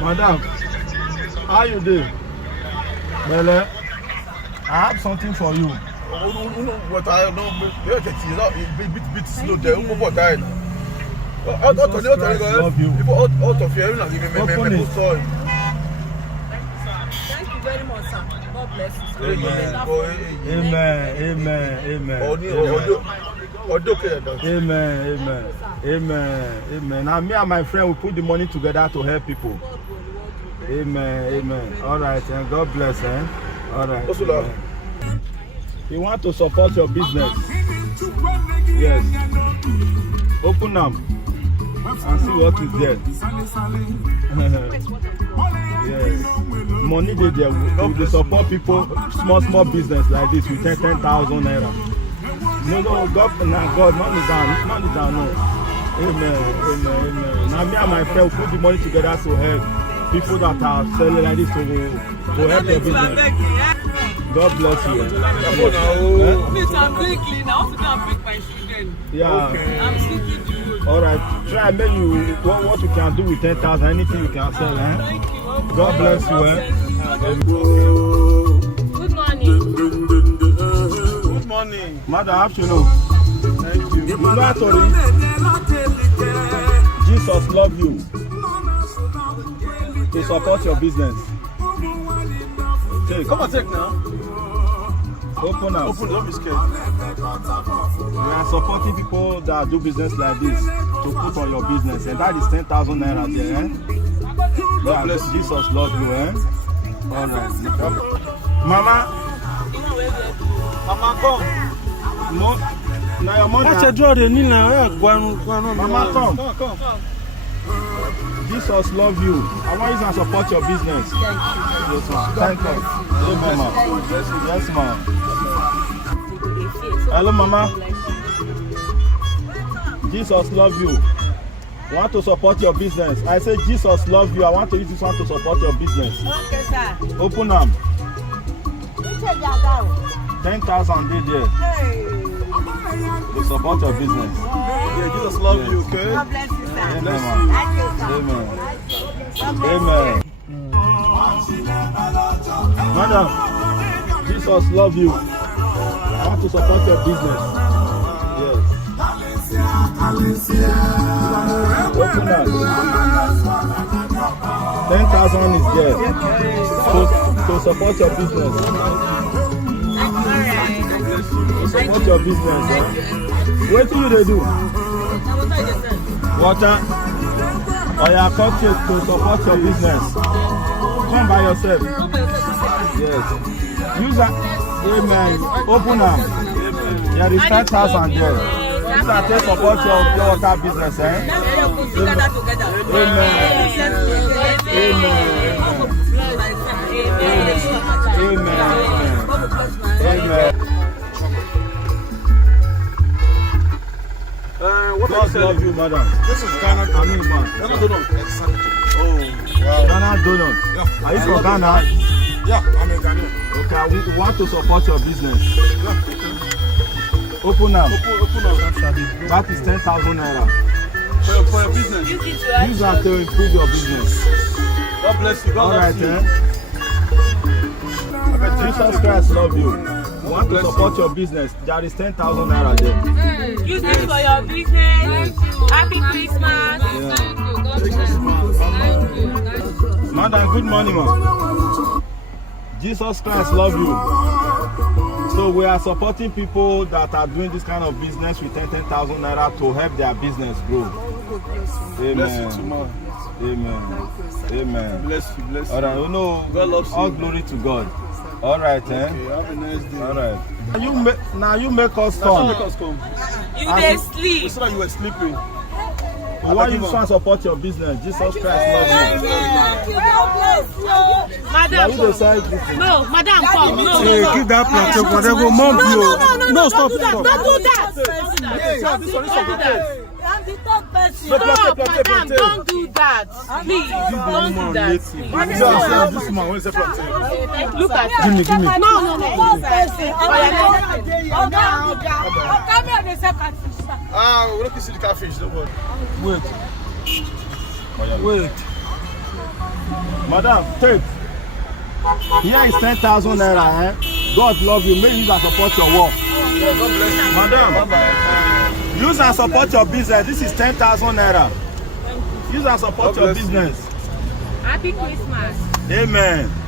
Madam, how you doing? Bele, I have something for you. What I know, it's bit slow there. What I know. Out of here, Thank you very much, sir. God bless you. Amen. Amen. Now me and my friend will put the money together to help people. Amen. All right, and God bless, eh? All right. You want to support your business? Yes. Open them and see what is there. Yes. Money they there will support people, small business like this with 10,000 naira. No, God, money down, no. Amen. Now me and my friend put the money together to help people that are selling like this to help their business. God bless you. I'm very clean. I want to go and pick my children. Yeah. Okay. I'm sleeping the road. All right. Try and make you what you can do with 10,000. Anything you can sell. Thank you. God bless you. Eh? Good morning. Good morning. Madam, afternoon. Thank you. You know sorry. Jesus love you. To support your business. Take. Come and take now. Open up. Don't be scared. We are supporting people that do business like this to put on your business, and that is 10,000 naira there. Eh? God bless you. Jesus love you. Eh? All right. Mama, Come. no, now your mother. What's a draw the Nina? Mama, come. Jesus love you. I want you to support your business. Yes, ma'am. Thank you. Amen, ma'am. Yes, ma'am. Hello, Mama. Jesus love you. I want to support your business. I say Jesus love you. I want to use this one to support your business. Okay, sir. Open them. 10,000 there. To support your business. Yeah, Jesus love you, okay? God bless you, sir. Amen. Thank you, sir. Amen. Madam, Jesus love you. I want to support your business. Yes. Open that. 10,000 is there to support your business. To support your business. What do they do? Water. Or you are called to support your business. Come by yourself. Yes. Use that. Amen. Open them. There is 10,000 there. Use that to support your water business. Eh? Amen. What God love you, madam. This is Ghana. I mean, man. Ghana donut. Oh, wow. Ghana donut. Yeah. Are you from Ghana? Yeah, I'm a Ghanaian. Okay, we want to support your business. Yeah. Open now. Open up. That is 10,000 naira. For your business. Use that to improve your business. God bless you. God Alright, bless you. Jesus Christ love you. You want to support your business. There is 10,000 naira there. Use this for your business. Happy Christmas. Madam, good morning, ma'am. Jesus Christ love you. So we are supporting people that are doing this kind of business with 10,000 naira to help their business grow. Amen. Bless you tomorrow. Amen. Bless you. All right, you know, God loves you. all glory to God. All right, Okay, have a nice day. All right. Now you make us come. Make us come. You dey sleep. You said that you were sleeping. We want you to support your business. Jesus Christ love you. Madam, You decide this thing. no, madam, come. No, Hey, give that plantain, whatever, mom, no, stop. Don't do that. I'm the third person. Madam, don't do that. Please, don't do that. This man, when is the plantain? Look at him. Give me. No. Ah, we don't see the catfish, don't worry. Wait. Wait. Madam, take. Here is 10,000 naira. Eh? God love you. May you use and support your work. God bless you. Madam, use and support your business. This is 10,000 naira. Use and support your business. Happy Christmas. Amen.